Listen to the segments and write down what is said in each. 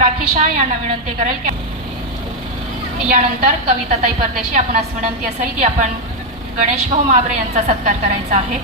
राखीशा यांना विनंती करेल की यानंतर कविताताई परदेशी आपणास विनंती असेल की आपण गणेश भाऊ माबरे यांचा सत्कार करायचा आहे.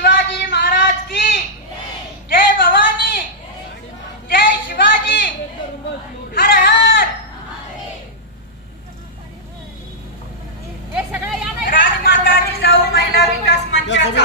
शिवाजी महाराज की? जय भवानी। जय शिवाजी। हर हर। राजमाता जिजाऊ महिला विकास मंचाचा.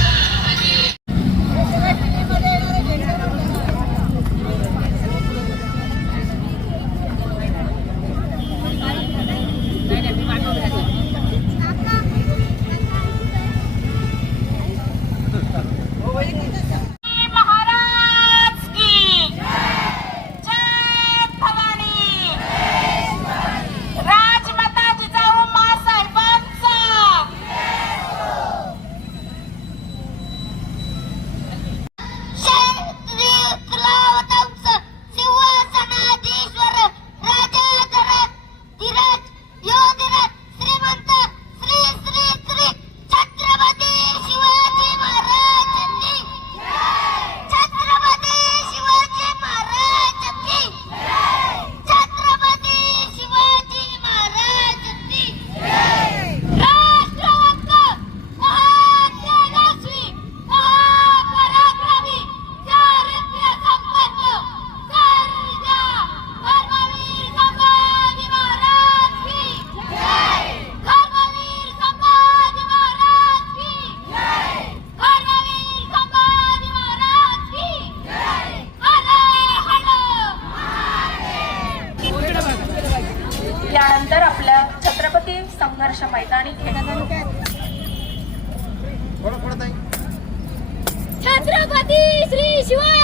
Берегись, Личва!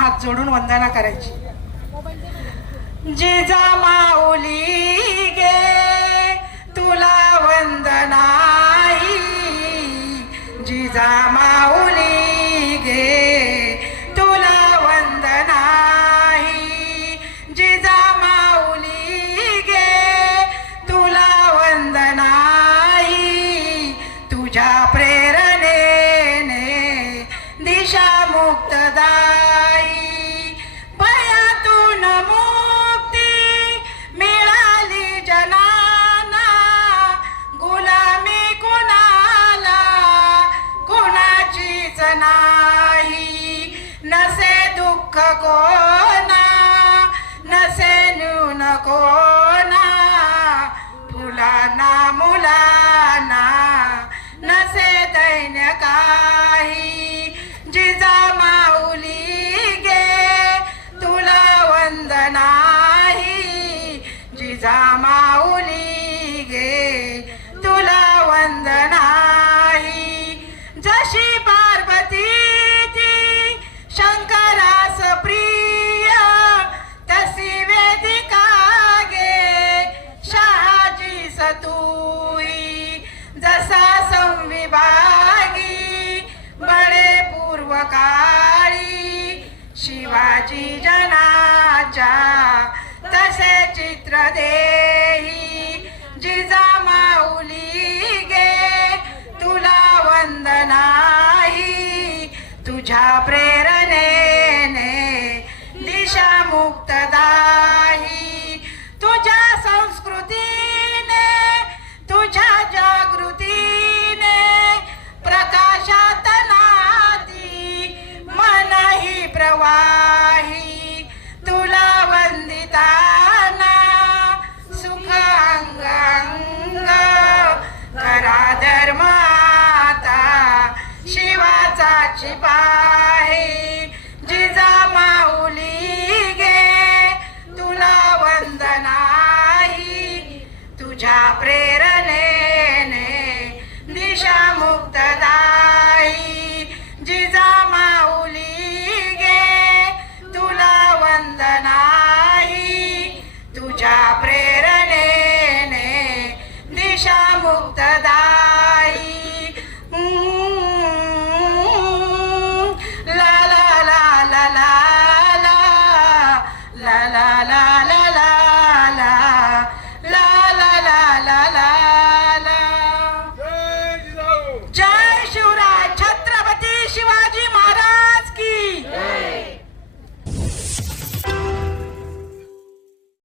हात जोडून वंदना करायची. जिजा माऊली गे तुला वंदनाई. जिजा मा मुक्तदाई. भयातून मुक्ती मिळाली जनाना. गुलामी कुणाला? कुणाचीच नाही. नसे दुःख कोणा? नसे न्यून कोणा? फुलाना मुलाना. शिवाजी जनाच्या तसे चित्र देही जिजा माऊली गे तुला वंदनाही तुझ्या प्रेरणा 十八 la.